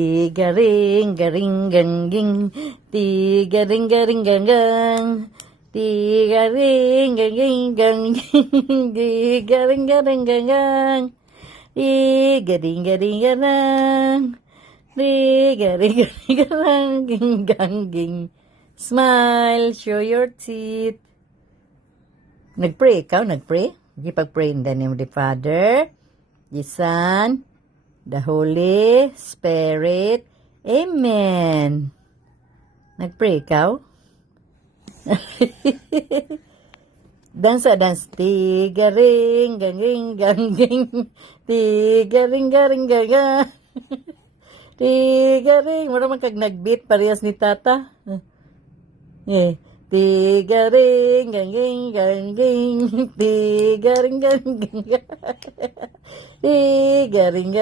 Tigaring garing gang ging, tigaring garing gang gang, tigaring garing gang ging, tigaring garing gang gang, tigaring garing gang, tigaring garing gang ging gang ging. Smile, show your teeth. Nagpray ikaw, nagpray? Pag-pray in the name of the Father, the Son, the Holy Spirit. Amen. Nagpray ikaw? Dance. Tigaring, ganging, ganging. Tigaring, garing, gaga. Tigaring. Wala man kag nagbeat parehas ni Tata. Tigaring, ganging, ganging. Tigaring, garing, gaga. Garing.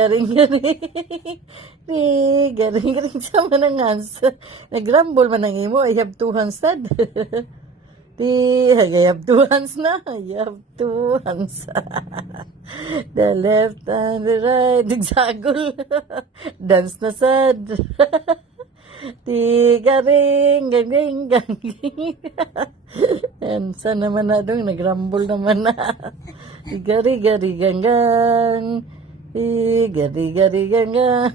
Garing. Sama ng answer. Nag-rumble man ang imo. I have 2 hands sad. I have 2 hands na. I have 2 hands. The left and the right. Nagsagol. Dance na sad. Garing. And saan naman na doon? Nag-rumble naman na. Gari, ganggang. Gari, ganggang.